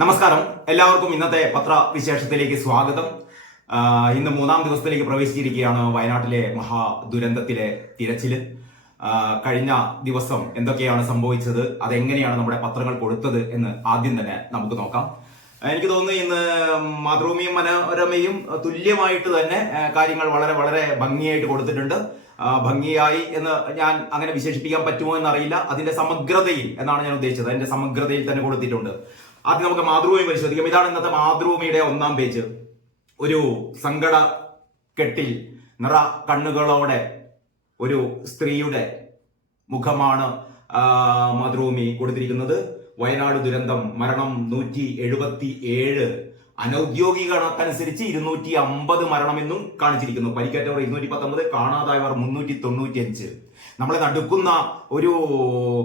നമസ്കാരം. എല്ലാവർക്കും ഇന്നത്തെ പത്രവിശേഷത്തിലേക്ക് സ്വാഗതം. ഇന്ന് മൂന്നാം ദിവസത്തിലേക്ക് പ്രവേശിച്ചിരിക്കുകയാണ് വയനാട്ടിലെ മഹാ ദുരന്തത്തിലെ തിരച്ചിൽ കഴിഞ്ഞ ദിവസം എന്തൊക്കെയാണ് സംഭവിച്ചത് അതെങ്ങനെയാണ് നമ്മുടെ പത്രങ്ങൾ കൊടുത്തത് എന്ന് ആദ്യം തന്നെ നമുക്ക് നോക്കാം. എനിക്ക് തോന്നുന്നു ഇന്ന് മാതൃഭൂമിയും മനോരമയും തുല്യമായിട്ട് തന്നെ കാര്യങ്ങൾ വളരെ വളരെ ഭംഗിയായിട്ട് കൊടുത്തിട്ടുണ്ട്. ഭംഗിയായി എന്ന് ഞാൻ അങ്ങനെ വിശേഷിപ്പിക്കാൻ പറ്റുമോ എന്നറിയില്ല. അതിന്റെ സമഗ്രതയിൽ എന്നാണ് ഞാൻ ഉദ്ദേശിച്ചത്. അതിന്റെ സമഗ്രതയിൽ തന്നെ കൊടുത്തിട്ടുണ്ട്. ആദ്യം നമുക്ക് മാതൃഭൂമി പരിശോധിക്കാം. ഇതാണ് ഇന്നത്തെ മാതൃഭൂമിയുടെ ഒന്നാം പേജ് ഒരു സങ്കട കെട്ടിൽ നിറ കണ്ണുകളോടെ ഒരു സ്ത്രീയുടെ മുഖമാണ് മാതൃഭൂമി കൊടുത്തിരിക്കുന്നത്. വയനാട് ദുരന്തം മരണം നൂറ്റി എഴുപത്തി ഏഴ് അനൌദ്യോഗിക കണക്കനുസരിച്ച് ഇരുന്നൂറ്റി അമ്പത് മരണമെന്നും കാണിച്ചിരിക്കുന്നു. പരിക്കേറ്റവർ ഇരുന്നൂറ്റി പത്തൊമ്പത് കാണാതായവർ മുന്നൂറ്റി തൊണ്ണൂറ്റി അഞ്ച് നമ്മളെ നടുക്കുന്ന ഒരു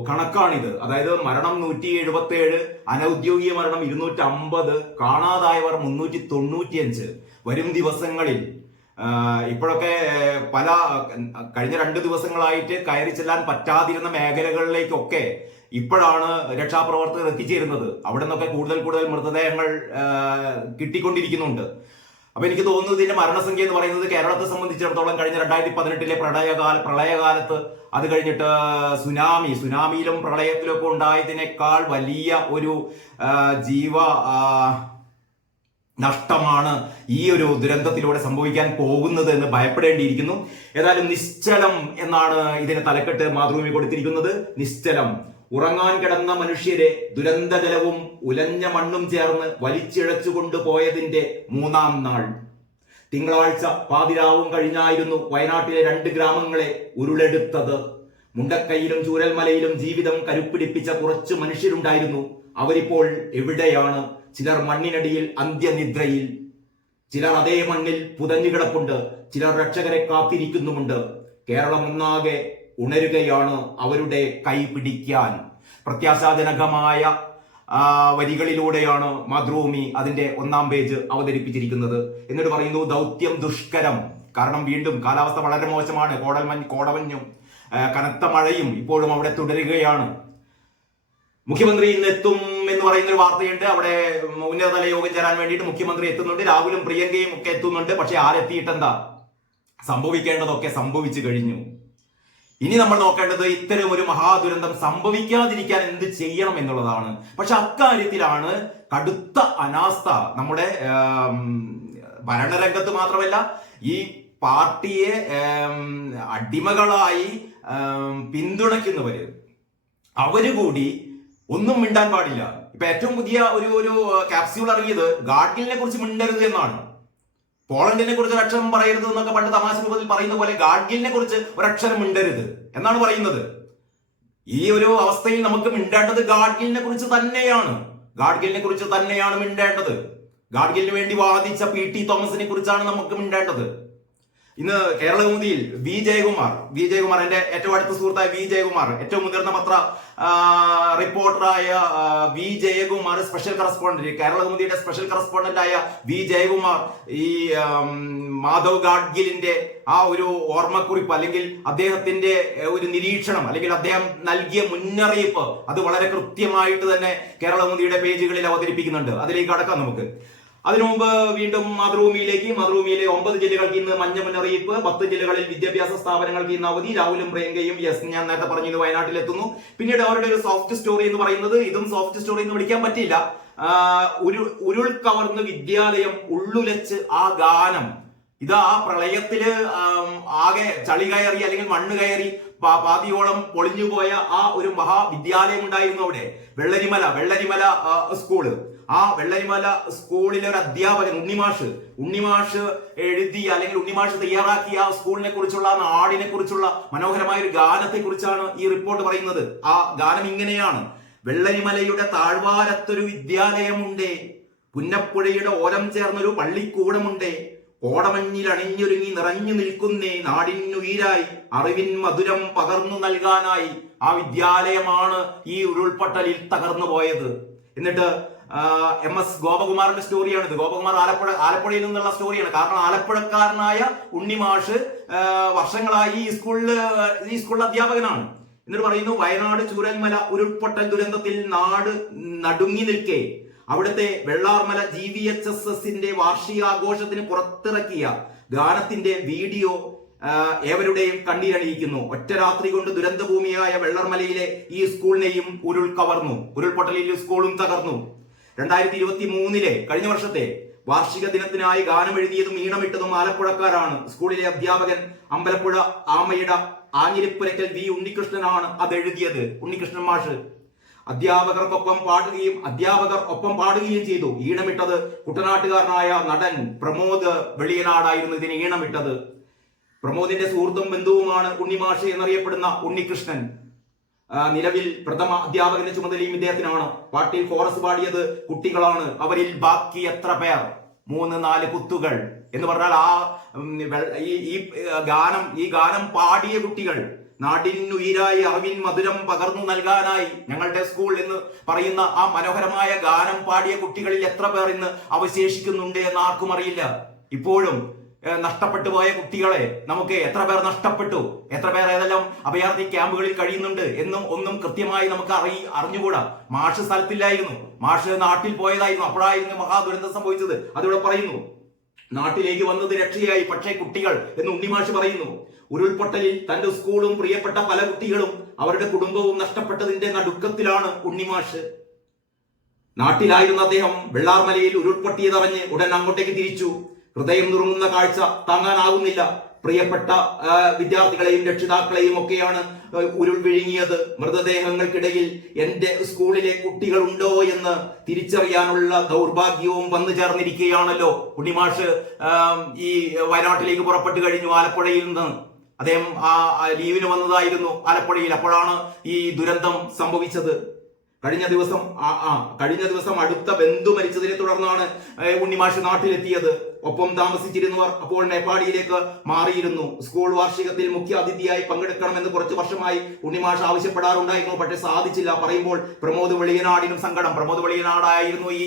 കണക്കാണിത്. അതായത് മരണം നൂറ്റി എഴുപത്തി ഏഴ് അനൌദ്യോഗിക മരണം ഇരുന്നൂറ്റി അമ്പത് കാണാതായവർ മുന്നൂറ്റി തൊണ്ണൂറ്റി അഞ്ച് വരും ദിവസങ്ങളിൽ ഇപ്പോഴൊക്കെ പല കഴിഞ്ഞ രണ്ട് ദിവസങ്ങളായിട്ട് കയറി ചെല്ലാൻ പറ്റാതിരുന്ന മേഖലകളിലേക്കൊക്കെ ഇപ്പോഴാണ് രക്ഷാപ്രവർത്തകർ എത്തിച്ചേരുന്നത്. അവിടെ നിന്നൊക്കെ കൂടുതൽ കൂടുതൽ മൃതദേഹങ്ങൾ കിട്ടിക്കൊണ്ടിരിക്കുന്നുണ്ട്. അപ്പൊ എനിക്ക് തോന്നുന്നത് ഇതിന്റെ മരണസംഖ്യ എന്ന് പറയുന്നത് കേരളത്തെ സംബന്ധിച്ചിടത്തോളം കഴിഞ്ഞ രണ്ടായിരത്തി പതിനെട്ടിലെ പ്രളയകാല പ്രളയകാലത്ത് അത് കഴിഞ്ഞിട്ട് സുനാമി സുനാമിയിലും പ്രളയത്തിലും ഒക്കെ ഉണ്ടായതിനേക്കാൾ വലിയ ഒരു ജീവ നഷ്ടമാണ് ഈ ഒരു ദുരന്തത്തിലൂടെ സംഭവിക്കാൻ പോകുന്നത് എന്ന് ഭയപ്പെടേണ്ടിയിരിക്കുന്നു. ഏതായാലും നിശ്ചലം എന്നാണ് ഇതിന് തലക്കെട്ട് മാതൃഭൂമി കൊടുത്തിരിക്കുന്നത്. നിശ്ചലം. ഉറങ്ങാൻ കിടന്ന മനുഷ്യരെ ദുരന്തജലവും ഉലഞ്ഞ മണ്ണും ചേർന്ന് വലിച്ചിഴച്ചു കൊണ്ടുപോയതിന്റെ മൂന്നാം നാൾ. തിങ്കളാഴ്ച പാതിരാവും കഴിഞ്ഞായിരുന്നു വയനാട്ടിലെ രണ്ട് ഗ്രാമങ്ങളെ ഉരുളെടുത്തത്. മുണ്ടക്കൈയിലും ചൂരൽമലയിലും ജീവിതം കരുപ്പിടിപ്പിച്ച കുറച്ച് മനുഷ്യരുണ്ടായിരുന്നു. അവരിപ്പോൾ എവിടെയാണ്? ചിലർ മണ്ണിനടിയിൽ അന്ത്യനിദ്രയിൽ. ചിലർ അതേ മണ്ണിൽ പുതഞ്ഞു കിടപ്പുണ്ട് ചിലർ രക്ഷകരെ കാത്തിരിക്കുന്നുമുണ്ട്. കേരളം ഒന്നാകെ ഉണരുകയാണ് അവരുടെ കൈ പിടിക്കാൻ. പ്രത്യാശാജനകമായ വരികളിലൂടെയാണ് മാതൃഭൂമി അതിന്റെ ഒന്നാം പേജ് അവതരിപ്പിച്ചിരിക്കുന്നത്. എന്നിട്ട് പറയുന്നു ദൗത്യം ദുഷ്കരം. കാരണം വീണ്ടും കാലാവസ്ഥ വളരെ മോശമാണ്. കോടൽമൻ കോടമഞ്ഞും കനത്ത മഴയും ഇപ്പോഴും അവിടെ തുടരുകയാണ്. മുഖ്യമന്ത്രി ഇന്ന് എത്തും എന്ന് പറയുന്ന ഒരു വാർത്തയുണ്ട്. അവിടെ ഉന്നതതല യോഗം ചേരാൻ വേണ്ടിയിട്ട് മുഖ്യമന്ത്രി എത്തുന്നുണ്ട്. രാഹുലും പ്രിയങ്കയും ഒക്കെ എത്തുന്നുണ്ട്. പക്ഷെ ആരെത്തിയിട്ടെന്താ? സംഭവിക്കേണ്ടതൊക്കെ സംഭവിച്ചു കഴിഞ്ഞു. ഇനി നമ്മൾ നോക്കേണ്ടത് ഇത്തരം ഒരു മഹാദുരന്തം സംഭവിക്കാതിരിക്കാൻ എന്ത് ചെയ്യണം എന്നുള്ളതാണ്. പക്ഷെ അക്കാര്യത്തിലാണ് കടുത്ത അനാസ്ഥ നമ്മുടെ ഭരണരംഗത്ത് മാത്രമല്ല ഈ പാർട്ടിയെ അടിമകളായി പിന്തുണയ്ക്കുന്നവര്. അവർ കൂടി ഒന്നും മിണ്ടാൻ പാടില്ല. ഇപ്പൊ ഏറ്റവും പുതിയ ഒരു ഒരു ക്യാപ്സ്യൂൾ ഇറങ്ങിയത് ഗാഡ്ഗിലിനെ കുറിച്ച് മിണ്ടരുത് എന്നാണ്. പോളണ്ടിനെ കുറിച്ച് ഒരു അക്ഷരം പറയരുത് എന്നൊക്കെ പണ്ട് തമാശ രൂപത്തിൽ പറയുന്ന പോലെ ഗാഡ്ഗിലിനെ കുറിച്ച് ഒരക്ഷരം മിണ്ടരുത് എന്നാണ് പറയുന്നത്. ഈ ഒരു അവസ്ഥയിൽ നമുക്ക് മിണ്ടേണ്ടത് ഗാഡ്ഗിലിനെ കുറിച്ച് തന്നെയാണ്. ഗാഡ്ഗിലിനെ കുറിച്ച് തന്നെയാണ് മിണ്ടേണ്ടത്. ഗാഡ്ഗിലിന് വേണ്ടി വാദിച്ച പി ടി തോമസിനെ കുറിച്ചാണ് നമുക്ക് മിണ്ടേണ്ടത്. ഇന്ന് കേരളകൗമുദിയിൽ വി ജയകുമാർ വി ജയകുമാർ എന്റെ ഏറ്റവും അടുത്ത സുഹൃത്തായ വി ജയകുമാർ ഏറ്റവും മുതിർന്ന പത്ര റിപ്പോർട്ടറായ വി ജയകുമാർ സ്പെഷ്യൽ കറസ്പോണ്ടന്റ് കേരളകൗമുദിയുടെ സ്പെഷ്യൽ കറസ്പോണ്ടന്റ് ആയ വി ജയകുമാർ ഈ മാധവ് ഗാഡ്ഗിലിന്റെ ആ ഒരു ഓർമ്മക്കുറിപ്പ് അല്ലെങ്കിൽ അദ്ദേഹത്തിന്റെ ഒരു നിരീക്ഷണം അല്ലെങ്കിൽ അദ്ദേഹം നൽകിയ മുന്നറിയിപ്പ് അത് വളരെ കൃത്യമായിട്ട് തന്നെ കേരളകൗമുദിയുടെ പേജുകളിൽ അവതരിപ്പിക്കുന്നുണ്ട്. അതിലേക്ക് കടക്കാം നമുക്ക്. അതിനു മുമ്പ് വീണ്ടും മാതൃഭൂമിയിലേക്ക് മാതൃഭൂമിയിലെ ഒമ്പത് ജില്ലകൾക്ക് ഇന്ന് മഞ്ഞ മുന്നറിയിപ്പ് പത്ത് ജില്ലകളിൽ വിദ്യാഭ്യാസ സ്ഥാപനങ്ങൾക്ക് ഇന്ന് അവധി രാഹുലും പ്രിയങ്കയും യെസ് ഞാൻ നേരത്തെ പറഞ്ഞു ഇത് വയനാട്ടിൽ എത്തുന്നു പിന്നീട് അവരുടെ ഒരു സോഫ്റ്റ് സ്റ്റോറി എന്ന് പറയുന്നത് ഇതും സോഫ്റ്റ് സ്റ്റോറി എന്ന് വിളിക്കാൻ പറ്റില്ല ഒരു ഉരുൾ കവർന്ന് വിദ്യാലയം ഉള്ളുലച്ച് ആ ഗാനം. ഇത് ആ പ്രളയത്തിൽ ആകെ ചളി കയറി അല്ലെങ്കിൽ മണ്ണ് കയറി പാതിയോളം പൊളിഞ്ഞുപോയ ആ ഒരു മഹാവിദ്യാലയം ഉണ്ടായിരുന്നു അവിടെ. വെള്ളരിമല വെള്ളരിമല സ്കൂൾ ആ വെള്ളരിമല സ്കൂളിലെ ഒരു അധ്യാപകൻ ഉണ്ണിമാഷ് ഉണ്ണിമാഷ് എഴുതി അല്ലെങ്കിൽ ഉണ്ണിമാഷ് തയ്യാറാക്കിയ ആ സ്കൂളിനെ കുറിച്ചുള്ള നാടിനെ കുറിച്ചുള്ള മനോഹരമായ ഒരു ഗാനത്തെ കുറിച്ചാണ് ഈ റിപ്പോർട്ട് പറയുന്നത്. ആ ഗാനം ഇങ്ങനെയാണ്. വെള്ളരിമലയുടെ താഴ്വാരത്തൊരു വിദ്യാലയമുണ്ടേ. പുന്നപ്പുഴയുടെ ഓരം ചേർന്നൊരു പള്ളിക്കൂടമുണ്ടേ. കോടമഞ്ഞിൽ അണിഞ്ഞൊരുങ്ങി നിറഞ്ഞു നിൽക്കുന്നേ നാടിനുയിരായി അറിവിൻ മധുരം പകർന്നു നൽകാനായി ആ വിദ്യാലയമാണ് ഈ ഉരുൾപൊട്ടലിൽ തകർന്നു പോയത് എന്നിട്ട് എം എസ് ഗോപകുമാറിന്റെ സ്റ്റോറിയാണിത്. ഗോപകുമാർ ആലപ്പുഴ ആലപ്പുഴയിൽ നിന്നുള്ള സ്റ്റോറിയാണ്. കാരണം ആലപ്പുഴക്കാരനായ ഉണ്ണിമാഷ് മാഷ് വർഷങ്ങളായി ഈ സ്കൂളിൽ ഈ സ്കൂളിലെ അധ്യാപകനാണ്. എന്നിട്ട് പറയുന്നു വയനാട് ചൂരൽമല ഉരുൾപൊട്ടൽ ദുരന്തത്തിൽ നാട് നടുങ്ങി നിൽക്കെ. അവിടുത്തെ Vellarmala G V H S എസിന്റെ വാർഷികാഘോഷത്തിന് പുറത്തിറക്കിയ ഗാനത്തിന്റെ വീഡിയോ ഏവരുടെയും കണ്ണീരണിയിക്കുന്നു. ഒറ്റ രാത്രി കൊണ്ട് ദുരന്തഭൂമിയായ വെള്ളർമലയിലെ ഈ സ്കൂളിനെയും ഉരുൾ കവർന്നു ഉരുൾപൊട്ടലിൽ സ്കൂളും തകർന്നു. രണ്ടായിരത്തി ഇരുപത്തി മൂന്നിലെ കഴിഞ്ഞ വർഷത്തെ വാർഷിക ദിനത്തിനായി ഗാനം എഴുതിയതും ഈണമിട്ടതും ആലപ്പുഴക്കാരാണ്. സ്കൂളിലെ അധ്യാപകൻ അമ്പലപ്പുഴ ആമയുടെ ആഞ്ഞിലിപ്പുരക്കൽ വി ഉണ്ണികൃഷ്ണനാണ് അത് എഴുതിയത് ഉണ്ണികൃഷ്ണൻ മാഷ് അധ്യാപകർക്കൊപ്പം പാടുകയും അധ്യാപകർ ഒപ്പം പാടുകയും ചെയ്തു. ഈണമിട്ടത് കുട്ടനാട്ടുകാരനായ നടൻ പ്രമോദ് വെളിയനാടായിരുന്നു ഇതിന് ഈണമിട്ടത്. പ്രമോദിന്റെ സുഹൃത്തും ബന്ധുവുമാണ് ഉണ്ണിമാഷ് എന്നറിയപ്പെടുന്ന ഉണ്ണികൃഷ്ണൻ. നിലവിൽ പ്രഥമ അധ്യാപകന്റെ ചുമതലയും ഇദ്ദേഹത്തിനാണ്. പാട്ടിൽ കോറസ് പാടിയത് കുട്ടികളാണ്. അവരിൽ ബാക്കി എത്ര പേർ? മൂന്ന് നാല് കുത്തുകൾ. എന്ന് പറഞ്ഞാൽ ആ ഈ ഗാനം ഈ ഗാനം പാടിയ കുട്ടികൾ നാടിനുയിരായി അറിവിൻ മധുരം പകർന്നു നൽകാനായി ഞങ്ങളുടെ സ്കൂൾ എന്ന് പറയുന്ന ആ മനോഹരമായ ഗാനം പാടിയ കുട്ടികളിൽ എത്ര പേർ ഇന്ന് അവശേഷിക്കുന്നുണ്ട് എന്ന് ആർക്കും അറിയില്ല. ഇപ്പോഴും നഷ്ടപ്പെട്ടു പോയ കുട്ടികളെ നമുക്ക് എത്ര പേർ നഷ്ടപ്പെട്ടു? എത്ര പേർ ഏതെല്ലാം അഭയാർത്ഥി ക്യാമ്പുകളിൽ കഴിയുന്നുണ്ട് എന്നും ഒന്നും കൃത്യമായി നമുക്ക് അറി അറിഞ്ഞുകൂടാ. മാഷ് സ്ഥലത്തില്ലായിരുന്നു. മാഷ് നാട്ടിൽ പോയതായിരുന്നു. അപ്പോഴായിരുന്നു മഹാദുരന്തം സംഭവിച്ചത്. അതിവിടെ പറയുന്നു നാട്ടിലേക്ക് വന്നത് രക്ഷയായി. പക്ഷേ കുട്ടികൾ എന്ന് ഉണ്ണിമാഷ് പറയുന്നു ഉരുൾപൊട്ടലിൽ തന്റെ സ്കൂളും പ്രിയപ്പെട്ട പല കുട്ടികളും അവരുടെ കുടുംബവും നഷ്ടപ്പെട്ടതിന്റെ നടുക്കത്തിലാണ് ഉണ്ണിമാഷ്. നാട്ടിലായിരുന്ന അദ്ദേഹം വെള്ളാർമലയിൽ ഉരുൾപൊട്ടിയതറിഞ്ഞ് ഉടൻ അങ്ങോട്ടേക്ക് തിരിച്ചു. ഹൃദയം നുറുങ്ങുന്ന കാഴ്ച താങ്ങാനാകുന്നില്ല. പ്രിയപ്പെട്ട വിദ്യാർത്ഥികളെയും രക്ഷിതാക്കളെയും ഒക്കെയാണ് ഉരുൾ വിഴുങ്ങിയത്. മൃതദേഹങ്ങൾക്കിടയിൽ എന്റെ സ്കൂളിലെ കുട്ടികളുണ്ടോ എന്ന് തിരിച്ചറിയാനുള്ള ദൗർഭാഗ്യവും വന്നു ചേർന്നിരിക്കുകയാണല്ലോ. കുണിമാഷ് ഈ വയനാട്ടിലേക്ക് പുറപ്പെട്ടു കഴിഞ്ഞു ആലപ്പുഴയിൽ നിന്ന്. അദ്ദേഹം ആ ലീവിന് വന്നതായിരുന്നു ആലപ്പുഴയിൽ. അപ്പോഴാണ് ഈ ദുരന്തം സംഭവിച്ചത്. കഴിഞ്ഞ ദിവസം ആ ആ കഴിഞ്ഞ ദിവസം അടുത്ത ബന്ധു മരിച്ചതിനെ തുടർന്നാണ് ഉണ്ണിമാഷി നാട്ടിലെത്തിയത്. ഒപ്പം താമസിച്ചിരുന്നവർ അപ്പോൾ നേപ്പാളിയിലേക്ക് മാറിയിരുന്നു. സ്കൂൾ വാർഷികത്തിൽ മുഖ്യ അതിഥിയായി പങ്കെടുക്കണമെന്ന് കുറച്ച് വർഷമായി ഉണ്ണിമാഷ് ആവശ്യപ്പെടാറുണ്ടായിരുന്നു. പക്ഷേ സാധിച്ചില്ല. പറയുമ്പോൾ പ്രമോദ് വെളിയനാടിനും സങ്കടം. പ്രമോദ് വെളിയനാടായിരുന്നു ഈ,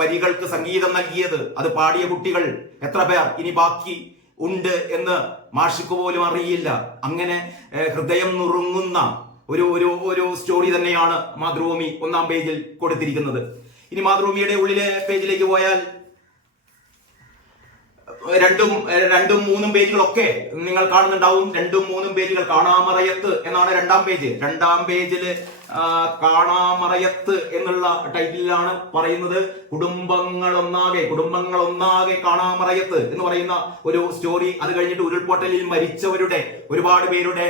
വരികൾക്ക് സംഗീതം നൽകിയത്. അത് പാടിയ കുട്ടികൾ എത്ര പേർ? ഇനി ബാക്കി ഉണ്ട് എന്ന് മാഷിക്ക് പോലും അറിയില്ല. അങ്ങനെ ഹൃദയം നുറുങ്ങുന്ന ഒരു ഒരു ഒരു സ്റ്റോറി തന്നെയാണ് മാതൃഭൂമി ഒന്നാം പേജിൽ കൊടുത്തിരിക്കുന്നത്. ഇനി മാതൃഭൂമിയുടെ ഉള്ളിലെ പേജിലേക്ക് പോയാൽ രണ്ടും രണ്ടും മൂന്നും പേജുകളൊക്കെ നിങ്ങൾ കാണുന്നുണ്ടാവും. രണ്ടും മൂന്നും പേജുകൾ കാണാമറയത്ത് എന്നാണ് രണ്ടാം പേജ് രണ്ടാം പേജിൽ കാണാമറയത്ത് എന്നുള്ള ടൈറ്റിലാണ് പറയുന്നത്. കുടുംബങ്ങൾ ഒന്നാകെ കുടുംബങ്ങൾ ഒന്നാകെ കാണാമറയത്ത് എന്ന് പറയുന്ന ഒരു സ്റ്റോറി അത് കഴിഞ്ഞിട്ട് ഉരുൾപൊട്ടലിൽ മരിച്ചവരുടെ ഒരുപാട് പേരുടെ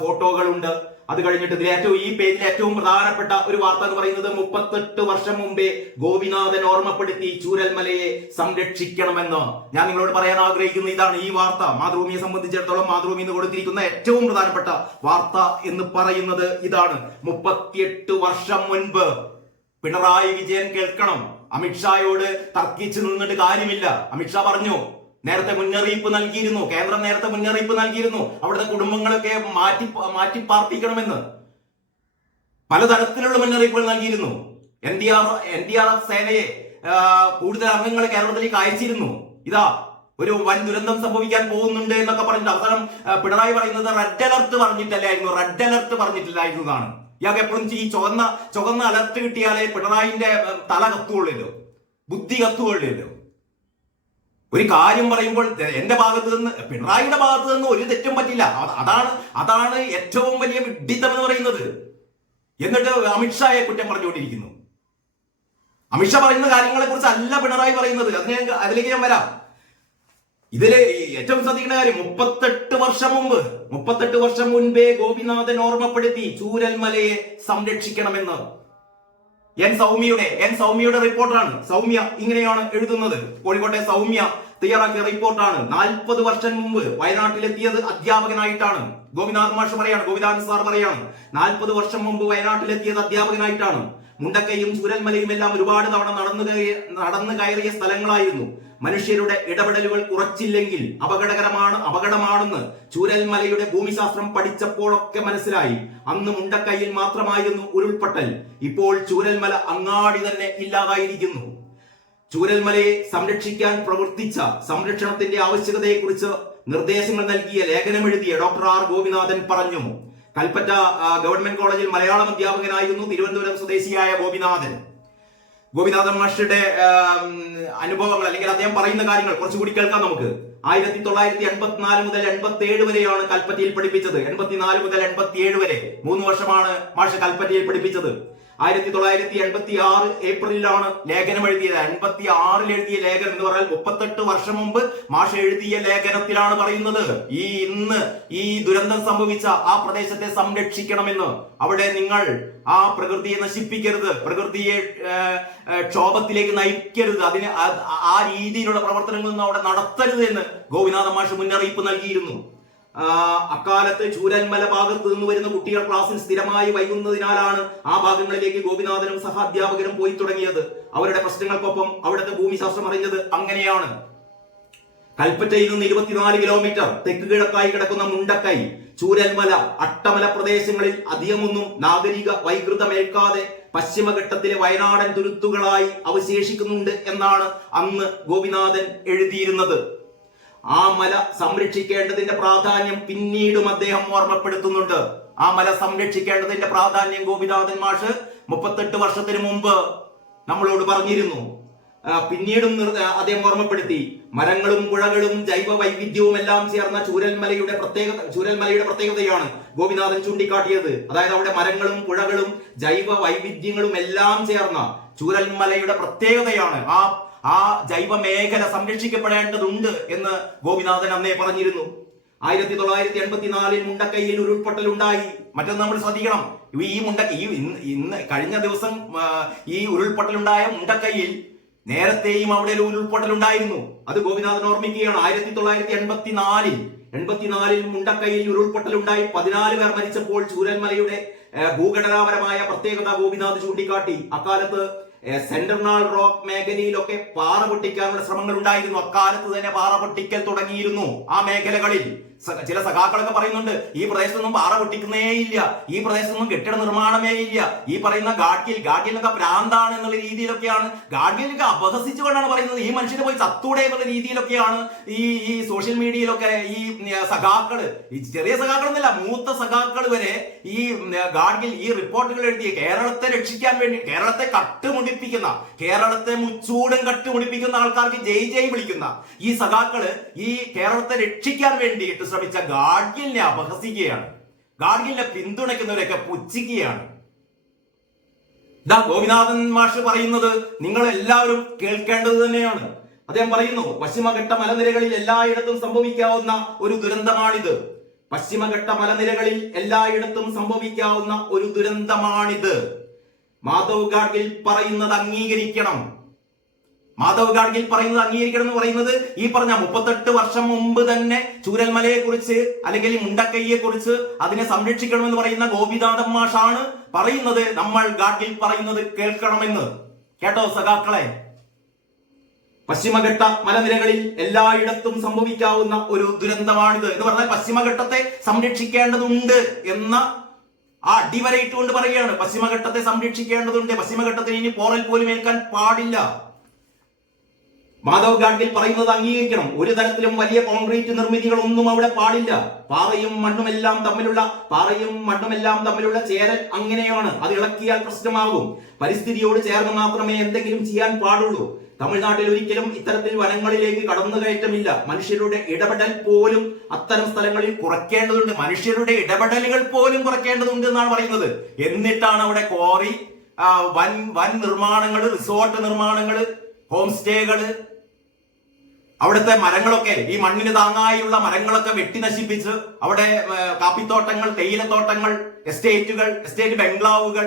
ഫോട്ടോകളുണ്ട് അത് കഴിഞ്ഞിട്ട് ഏറ്റവും ഈ പേജിൽ ഏറ്റവും പ്രധാനപ്പെട്ട ഒരു വാർത്ത എന്ന് പറയുന്നത് മുപ്പത്തെട്ട് വർഷം മുമ്പേ ഗോപിനാഥൻ ഓർമ്മപ്പെടുത്തി ചൂരൽമലയെ സംരക്ഷിക്കണമെന്ന്. ഞാൻ നിങ്ങളോട് പറയാൻ ആഗ്രഹിക്കുന്ന ഇതാണ് ഈ വാർത്ത. മാതൃഭൂമിയെ സംബന്ധിച്ചിടത്തോളം മാതൃഭൂമി എന്ന് കൊടുത്തിരിക്കുന്ന ഏറ്റവും പ്രധാനപ്പെട്ട വാർത്ത എന്ന് പറയുന്നത് ഇതാണ്. മുപ്പത്തിയെട്ട് വർഷം മുൻപ് പിണറായി വിജയൻ കേൾക്കണം. അമിത്ഷായോട് തർക്കിച്ച് നിന്നിട്ട് കാര്യമില്ല. അമിത്ഷാ പറഞ്ഞു നേരത്തെ മുന്നറിയിപ്പ് നൽകിയിരുന്നു. കേന്ദ്രം നേരത്തെ മുന്നറിയിപ്പ് നൽകിയിരുന്നു. അവിടുത്തെ കുടുംബങ്ങളൊക്കെ മാറ്റി മാറ്റി പാർപ്പിക്കണമെന്ന്. പലതരത്തിലുള്ള മുന്നറിയിപ്പുകൾ നൽകിയിരുന്നു. N D R N D R F സേനയെ കൂടുതൽ അംഗങ്ങൾ കേരളത്തിലേക്ക് അയച്ചിരുന്നു. ഇതാ ഒരു വൻ ദുരന്തം സംഭവിക്കാൻ പോകുന്നുണ്ട് എന്നൊക്കെ പറഞ്ഞിട്ട് അവസാനം പിണറായി പറയുന്നത് റെഡ് അലർട്ട് പറഞ്ഞിട്ടല്ലായിരുന്നു. റെഡ് അലർട്ട് പറഞ്ഞിട്ടില്ലായിരുന്നതാണ് ഇയാൾക്ക് എപ്പോഴും ഈ ചുവന്ന ചുവന്ന അലർട്ട് കിട്ടിയാലേ പിണറായിന്റെ തല കത്തുകൊള്ളില്ലോ ബുദ്ധി കത്തുകൊള്ളില്ലോ ഒരു കാര്യം പറയുമ്പോൾ എന്റെ ഭാഗത്ത് നിന്ന് പിണറായിയുടെ ഭാഗത്ത് നിന്ന് ഒരു തെറ്റും പറ്റില്ല. അതാണ് അതാണ് ഏറ്റവും വലിയ വിഡിത്തം എന്ന് പറയുന്നത്. എന്നിട്ട് അമിത്ഷായെ കുറ്റം പറഞ്ഞുകൊണ്ടിരിക്കുന്നു. അമിത്ഷാ പറയുന്ന കാര്യങ്ങളെ കുറിച്ച് അല്ല പിണറായി പറയുന്നത്. അതിനെ അതിലേക്ക് ഞാൻ വരാം. ഇതിൽ ഏറ്റവും ശ്രദ്ധിക്കേണ്ട കാര്യം മുപ്പത്തെട്ട് വർഷം മുമ്പ് മുപ്പത്തെട്ട് വർഷം മുൻപേ ഗോപിനാഥൻ ഓർമ്മപ്പെടുത്തി ചൂരൽമലയെ സംരക്ഷിക്കണമെന്ന്. എൻ സൗമ്യയുടെ എൻ സൗമ്യയുടെ റിപ്പോർട്ടാണ്. സൗമ്യ ഇങ്ങനെയാണ് എഴുതുന്നത്. കോഴിക്കോട്ടെ സൗമ്യ തയ്യാറാക്കിയ റിപ്പോർട്ടാണ്. നാൽപ്പത് വർഷം മുമ്പ് വയനാട്ടിലെത്തിയത് അധ്യാപകനായിട്ടാണ്. ഗോപിനാഥ് മാഷ് പറയാണ് ഗോപിനാഥ് സാർ പറയാണ്. നാൽപ്പത് വർഷം മുമ്പ് വയനാട്ടിലെത്തിയത് അധ്യാപകനായിട്ടാണ്. മുണ്ടക്കയും ചൂരൽമലയും എല്ലാം ഒരുപാട് തവണ നടന്നു നടന്നു കയറിയ സ്ഥലങ്ങളായിരുന്നു. മനുഷ്യരുടെ ഇടപെടലുകൾ കുറച്ചില്ലെങ്കിൽ അപകടകരമാണ് അപകടമാണെന്ന് ചൂരൽമലയുടെ ഭൂമിശാസ്ത്രം പഠിച്ചപ്പോഴൊക്കെ മനസ്സിലായി. അന്ന് മുണ്ടക്കൈയിൽ മാത്രമായിരുന്നു ഉരുൾപൊട്ടൽ. ഇപ്പോൾ ചൂരൽമല അങ്ങാടി തന്നെ ഇല്ലാതായിരിക്കുന്നു. ചൂരൽമലയെ സംരക്ഷിക്കാൻ പ്രവർത്തിച്ച സംരക്ഷണത്തിന്റെ ആവശ്യകതയെക്കുറിച്ച് നിർദ്ദേശങ്ങൾ നൽകിയ ലേഖനം എഴുതിയ ഡോക്ടർ ആർ ഗോപിനാഥൻ പറഞ്ഞു. കൽപ്പറ്റ ഗവൺമെന്റ് കോളേജിൽ മലയാളം അധ്യാപകനായിരുന്നു തിരുവനന്തപുരം സ്വദേശിയായ ഗോപിനാഥൻ. ഗോപിനാഥൻ ആം, അനുഭവങ്ങൾ അല്ലെങ്കിൽ അദ്ദേഹം പറയുന്ന കാര്യങ്ങൾ കുറച്ചുകൂടി കേൾക്കാം നമുക്ക്. ആയിരത്തി തൊള്ളായിരത്തി എൺപത്തിനാല് മുതൽ എൺപത്തി ഏഴ് വരെയാണ് കൽപ്പറ്റയിൽ പഠിപ്പിച്ചത്. എൺപത്തിനാല് മുതൽ എൺപത്തി ഏഴ് വരെ മൂന്ന് വർഷമാണ് മാഷ് കൽപ്പറ്റയിൽ പഠിപ്പിച്ചത്. ആയിരത്തി തൊള്ളായിരത്തി എൺപത്തി ആറ് ഏപ്രിലാണ് ലേഖനം എഴുതിയത്. എൺപത്തി ആറിൽ എഴുതിയ ലേഖനം എന്ന് പറഞ്ഞാൽ മുപ്പത്തെട്ട് വർഷം മുമ്പ് മാഷ എഴുതിയ ലേഖനത്തിലാണ് പറയുന്നത്. ഈ ഇന്ന് ഈ ദുരന്തം സംഭവിച്ച ആ പ്രദേശത്തെ സംരക്ഷിക്കണമെന്ന് അവിടെ നിങ്ങൾ ആ പ്രകൃതിയെ നശിപ്പിക്കരുത്. പ്രകൃതിയെ ക്ഷോഭത്തിലേക്ക് നയിക്കരുത്. അതിന് ആ- രീതിയിലുള്ള പ്രവർത്തനങ്ങളൊന്നും അവിടെ നടത്തരുത് എന്ന് ഗോപിനാഥ മാഷ് മുന്നറിയിപ്പ് നൽകിയിരുന്നു. അക്കാലത്ത് ചൂരന്മല ഭാഗത്ത് നിന്ന് വരുന്ന കുട്ടികൾ ക്ലാസ്സിൽ സ്ഥിരമായി വൈകുന്നതിനാലാണ് ആ ഭാഗങ്ങളിലേക്ക് ഗോപിനാഥനും സഹാധ്യാപകരും പോയി തുടങ്ങിയത്. അവരുടെ പ്രശ്നങ്ങൾക്കൊപ്പം അവിടുത്തെ ഭൂമിശാസ്ത്രം അറിഞ്ഞത് അങ്ങനെയാണ്. കൽപ്പറ്റയിൽ നിന്ന് ഇരുപത്തിനാല് കിലോമീറ്റർ തെക്ക് കിഴക്കായി കിടക്കുന്ന മുണ്ടക്കൈ ചൂരൽമല അട്ടമല പ്രദേശങ്ങളിൽ അധികമൊന്നും നാഗരിക വൈകൃതമേൽക്കാതെ പശ്ചിമഘട്ടത്തിലെ വയനാടൻ തുരുത്തുകളായി അവശേഷിക്കുന്നുണ്ട് എന്നാണ് അന്ന് ഗോപിനാഥൻ എഴുതിയിരുന്നത്. ആ മല സംരക്ഷിക്കേണ്ടതിന്റെ പ്രാധാന്യം പിന്നീടും അദ്ദേഹം ഓർമ്മപ്പെടുത്തുന്നുണ്ട്. ആ മല സംരക്ഷിക്കേണ്ടതിന്റെ പ്രാധാന്യം ഗോപിനാഥൻ മാഷ് മുപ്പത്തെട്ട് വർഷത്തിന് മുമ്പ് നമ്മളോട് പറഞ്ഞിരുന്നു. പിന്നീടും അദ്ദേഹം ഓർമ്മപ്പെടുത്തി. മരങ്ങളും പുഴകളും ജൈവ വൈവിധ്യവും എല്ലാം ചേർന്ന ചൂരൽമലയുടെ പ്രത്യേകത ചൂരൽമലയുടെ പ്രത്യേകതയാണ് ഗോപിനാഥൻ ചൂണ്ടിക്കാട്ടിയത്. അതായത് അവിടെ മരങ്ങളും പുഴകളും ജൈവ വൈവിധ്യങ്ങളും എല്ലാം ചേർന്ന ചൂരൽമലയുടെ പ്രത്യേകതയാണ്. ആ ആ ജൈവ മേഖല സംരക്ഷിക്കപ്പെടേണ്ടതുണ്ട് എന്ന് ഗോപിനാഥൻ അന്നേ പറഞ്ഞിരുന്നു. ആയിരത്തി തൊള്ളായിരത്തി എൺപത്തിനാലിൽ മുണ്ടക്കൈയിൽ ഉരുൾപൊട്ടൽ ഉണ്ടായി. മറ്റൊന്ന് നമ്മൾ ശ്രദ്ധിക്കണം. ഈ മുണ്ട ഈ ഇന്ന് കഴിഞ്ഞ ദിവസം ഈ ഉരുൾപൊട്ടൽ ഉണ്ടായ മുണ്ടക്കൈയിൽ നേരത്തെയും അവിടെ ഒരു ഉരുൾപൊട്ടൽ ഉണ്ടായിരുന്നു. അത് ഗോപിനാഥൻ ഓർമ്മിക്കുകയാണ്. ആയിരത്തി തൊള്ളായിരത്തി എൺപത്തിനാലിൽ എൺപത്തിനാലിൽ മുണ്ടക്കൈയിൽ ഉരുൾപൊട്ടൽ ഉണ്ടായി. പതിനാല് പേർ മരിച്ചപ്പോൾ ചൂരൽമലയുടെ ഏ, ഭൂഘടനാപരമായ പ്രത്യേകത ഗോപിനാഥ് ചൂണ്ടിക്കാട്ടി. അക്കാലത്ത് സെൻട്രൽ റോക്ക് മേഖലയിലൊക്കെ പാറ പൊട്ടിക്കാനുള്ള ശ്രമങ്ങൾ ഉണ്ടായിരുന്നു. അക്കാലത്ത് തന്നെ പാറ പൊട്ടിക്കൽ തുടങ്ങിയിരുന്നു ആ മേഖലകളിൽ. ചില സഖാക്കളൊക്കെ പറയുന്നുണ്ട് ഈ പ്രദേശത്തൊന്നും പാറ പൊട്ടിക്കുന്നേ ഇല്ല. ഈ പ്രദേശത്തൊന്നും കെട്ടിട നിർമ്മാണമേ ഇല്ല. ഈ പറയുന്ന ഗാഡ്ഗിൽ ഗാഡ്ഗിലൊക്കെ പ്രാന്താണ് എന്നുള്ള രീതിയിലൊക്കെയാണ്. ഗാഡ്ഗിലൊക്കെ അപഹസിച്ചുകൊണ്ടാണ് പറയുന്നത്. ഈ മനുഷ്യന് പോയി ചത്തൂടെ എന്നുള്ള രീതിയിലൊക്കെയാണ് ഈ ഈ സോഷ്യൽ മീഡിയയിലൊക്കെ ഈ സഖാക്കൾ. ഈ ചെറിയ സഖാക്കളൊന്നുമില്ല മൂത്ത സഖാക്കൾ വരെ ഈ ഗാഡ്ഗിൽ ഈ റിപ്പോർട്ടുകൾ എഴുതിയ കേരളത്തെ രക്ഷിക്കാൻ വേണ്ടി കേരളത്തെ കട്ടുമുടിപ്പിക്കുന്ന കേരളത്തെ മുച്ചൂടും കട്ടുമുടിപ്പിക്കുന്ന ആൾക്കാർക്ക് ജയ് ജയ് വിളിക്കുന്ന ഈ സഖാക്കൾ ഈ കേരളത്തെ രക്ഷിക്കാൻ വേണ്ടിയിട്ട് ശ്രമിച്ച ഗാഡ്ഗിലിനെ അപഹസിക്കുകയാണ്. ഗാഡ്ഗിലിനെ പിന്തുണയ്ക്കുന്നവരെയൊക്കെ പുച്ഛിക്കുകയാണ്. ഗോപിനാഥൻ മാഷ് പറയുന്നത് നിങ്ങൾ എല്ലാവരും കേൾക്കേണ്ടത് തന്നെയാണ്. അദ്ദേഹം പറയുന്നു പശ്ചിമഘട്ട മലനിരകളിൽ എല്ലായിടത്തും സംഭവിക്കാവുന്ന ഒരു ദുരന്തമാണിത്. പശ്ചിമഘട്ട മലനിരകളിൽ എല്ലായിടത്തും സംഭവിക്കാവുന്ന ഒരു ദുരന്തമാണിത്. മാധവ് ഗാഡ്ഗിൽ പറയുന്നത് അംഗീകരിക്കണം. മാധവ് ഗാഡ്ഗിൽ പറയുന്നത് അംഗീകരിക്കണം എന്ന് പറയുന്നത് ഈ പറഞ്ഞ മുപ്പത്തെട്ട് വർഷം മുമ്പ് തന്നെ ചൂരൽമലയെ കുറിച്ച് അല്ലെങ്കിൽ മുണ്ടക്കൈയെ കുറിച്ച് അതിനെ സംരക്ഷിക്കണമെന്ന് പറയുന്ന ഗോപിനാഥൻ മാഷാണ് പറയുന്നത്. നമ്മൾ ഗാഡ്ഗിൽ പറയുന്നത് കേൾക്കണമെന്ന്. കേട്ടോ സഖാക്കളെ? പശ്ചിമഘട്ട മലനിരകളിൽ എല്ലായിടത്തും സംഭവിക്കാവുന്ന ഒരു ദുരന്തമാണിത്. എന്ന് പറഞ്ഞാൽ പശ്ചിമഘട്ടത്തെ സംരക്ഷിക്കേണ്ടതുണ്ട് എന്ന ആ അടിവരയിട്ടുകൊണ്ട് പറയുകയാണ് പശ്ചിമഘട്ടത്തെ സംരക്ഷിക്കേണ്ടതുണ്ട്. പശ്ചിമഘട്ടത്തിന് ഇനി പോറൽ പോലും ഏൽക്കാൻ പാടില്ല. മാധവ് ഗാഡ്ഗിൽ പറയുന്നത് അംഗീകരിക്കണം. ഒരു തരത്തിലും വലിയ കോൺക്രീറ്റ് നിർമ്മിതികൾ ഒന്നും അവിടെ പാടില്ല. പാറയും മണ്ണുമെല്ലാം തമ്മിലുള്ള പാറയും മണ്ണുമെല്ലാം തമ്മിലുള്ള ചേരൽ അങ്ങനെയാണ്. അത് ഇളക്കിയാൽ പ്രശ്നമാകും. പരിസ്ഥിതിയോട് ചേർന്ന് മാത്രമേ എന്തെങ്കിലും ചെയ്യാൻ പാടുള്ളൂ. തമിഴ്നാട്ടിൽ ഒരിക്കലും ഇത്തരത്തിൽ വനങ്ങളിലേക്ക് കടന്നു കയറ്റമില്ല മനുഷ്യരുടെ ഇടപെടൽ പോലും അത്തരം സ്ഥലങ്ങളിൽ കുറയ്ക്കേണ്ടതുണ്ട്. മനുഷ്യരുടെ ഇടപെടലുകൾ പോലും കുറയ്ക്കേണ്ടതുണ്ട് എന്നാണ് പറയുന്നത്. എന്നിട്ടാണ് അവിടെ കോറി വൻ വൻ നിർമ്മാണങ്ങൾ റിസോർട്ട് നിർമ്മാണങ്ങൾ ഹോം സ്റ്റേകൾ അവിടുത്തെ മരങ്ങളൊക്കെ ഈ മണ്ണിന് താങ്ങായുള്ള മരങ്ങളൊക്കെ വെട്ടി നശിപ്പിച്ച് അവിടെ കാപ്പിത്തോട്ടങ്ങൾ തേയിലത്തോട്ടങ്ങൾ എസ്റ്റേറ്റുകൾ എസ്റ്റേറ്റ് ബംഗ്ലാവുകൾ